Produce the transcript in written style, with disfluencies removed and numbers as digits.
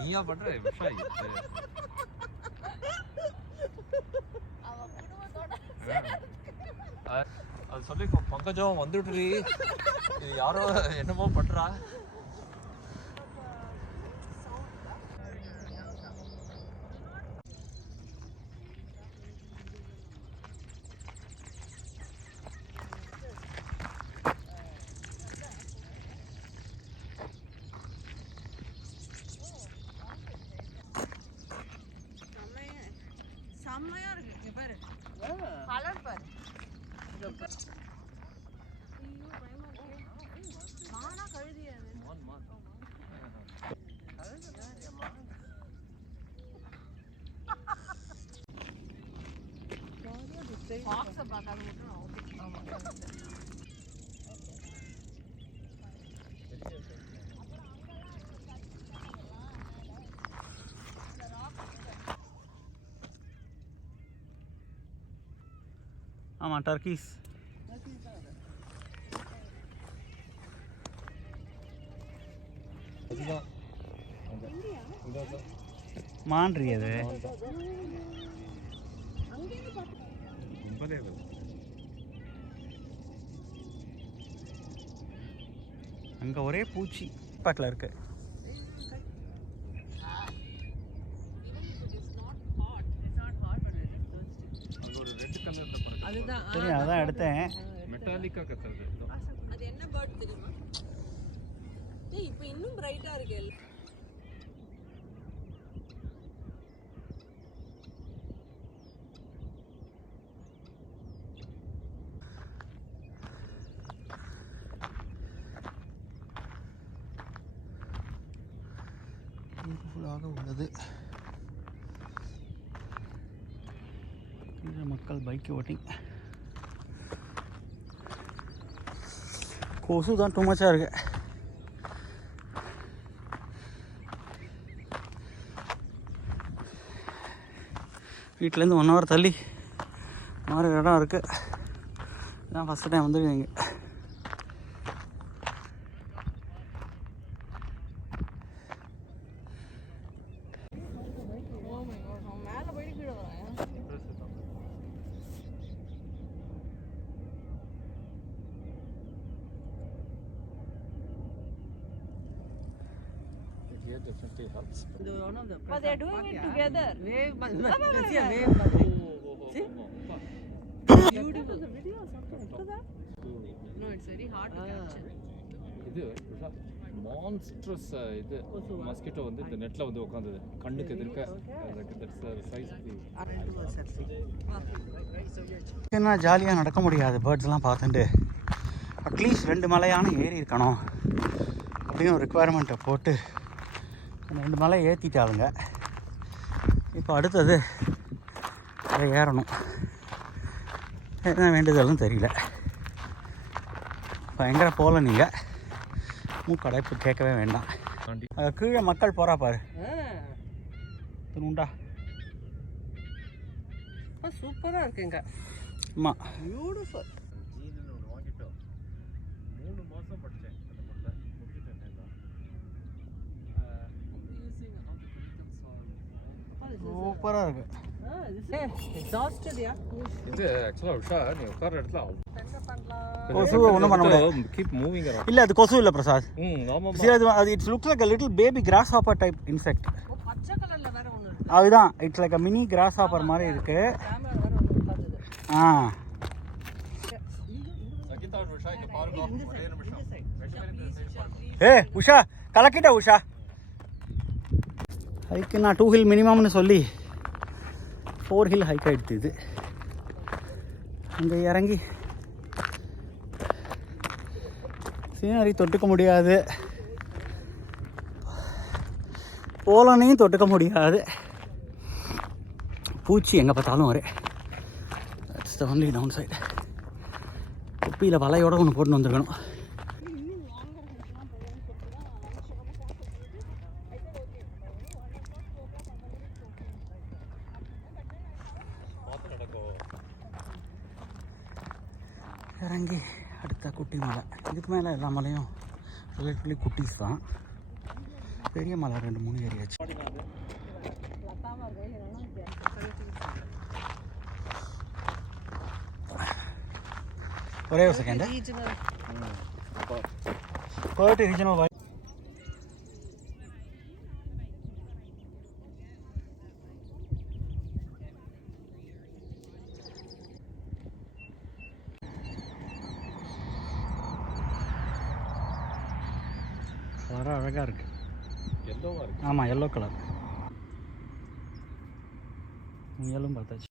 நீயா பண்ற விஷா அது சொல்லி பங்கஜம் வந்துடுறீ யாரோ என்னமோ பண்றா. செம்மையா இருக்கு. இங்க பாரு கலர் பாரு. மானா கழுதியா பாக்ஸ பார்க்காத மட்டும் ஆமாம் டர்க்கீஸ். மான்ரி அது அங்கே ஒரே பூச்சி பக்கத்தில் இருக்கு. சரி அதான் எடுத்தேன். மெட்டாலிக்கா கத்துறது. அது என்ன பேர்ட் தெரியுமா? டேய் இப்போ இன்னும் பிரைட்டா இருக்கு. பியூட்டிஃபுல்லாக உள்ளது. கீழே மக்கள் பைக் ஓட்டிங். கொசு தான் டூ மச்சாக இருக்கு. வீட்டிலேருந்து 1 hour தள்ளி மாறு இடம் இருக்குது. இதான் ஃபஸ்ட்டு டைம் வந்துருக்கீங்க. Definitely helps. But they're doing it together. Wave, see a wave. See? Beautiful. The video or something. Look at that. No, it's very hard to capture. இது மான்ஸ்ட்ரஸ் இது மஸ்கிட்டோ வந்து இந்த நெட்ல வந்து உட்கார்ந்தது கண்ணுக்கு எதிர்க்க. என்ன ஜாலியாக நடக்க முடியாது பேர்ட்ஸ்லாம் பார்த்துட்டு. அட்லீஸ்ட் 2 மலையான ஏறி இருக்கணும் அப்படின்னு ஒரு ரிக்குவயர்மெண்ட்டை போட்டு 2 மலை ஏற்றிட்டாளுங்க. இப்போ அடுத்தது அதை ஏறணும். என்ன வேண்டுதல்னு தெரியல. பயங்கர போகல நீங்கள் மூக்கடைப்பு கேட்கவே வேண்டாம். கீழே மக்கள் போகிறா பாரு. உண்டா சூப்பராக இருக்குங்க. ஆமாம் பியூட்டிஃபுல். 3 மாதம் படித்தேன். சூப்பராக இருக்கு. இது ஆக்சுவலாக உஷா நீ உட்கார இடத்துல கொசுவை ஒன்றும் பண்ண முடியாது. Keep moving around. இல்லை அது கொசு இல்லை பிரசாத். ஆமாம் it's looks like a little baby grasshopper type insect. பச்சை கலர்ல வேற ஒன்னு இருக்கு. அதுதான் it's like a mini grasshopper மாதிரி இருக்கு. கேமரா வேற ஒன்னு உட்கார்ந்தது. சகிதா உஷா இங்க பாருங்க ஒரே நிமிஷம். உஷா கலக்கிட்ட உஷா. ஹைக்கு நான் 2 hill மினிமம்னு சொல்லி 4 hill ஹைக் ஆகிடுது. இது அங்கே இறங்கி சீனரி தொட்டுக்க முடியாது, போலனையும் தொட்டுக்க முடியாது. பூச்சி எங்கே பார்த்தாலும் ஒரே. That's the only downside. குப்பியில் வலையோடு ஒன்று போட்டு வந்துருக்கணும். இறங்கி அடுத்த குட்டி மலை. இதுக்கு மேலே எல்லா மலையும் ரிலேட்டிவ்லி குட்டீஸ் தான். பெரிய மலை 2-3 ஏரியாச்சு. ஒரே ஒரு செகண்ட். போயிட்டு ரீஜனல் கலராக அழகாக இருக்குது. எல்லோவா இருக்கு. ஆமாம், எல்லோ கலர். முயலும் பார்த்தாச்சு.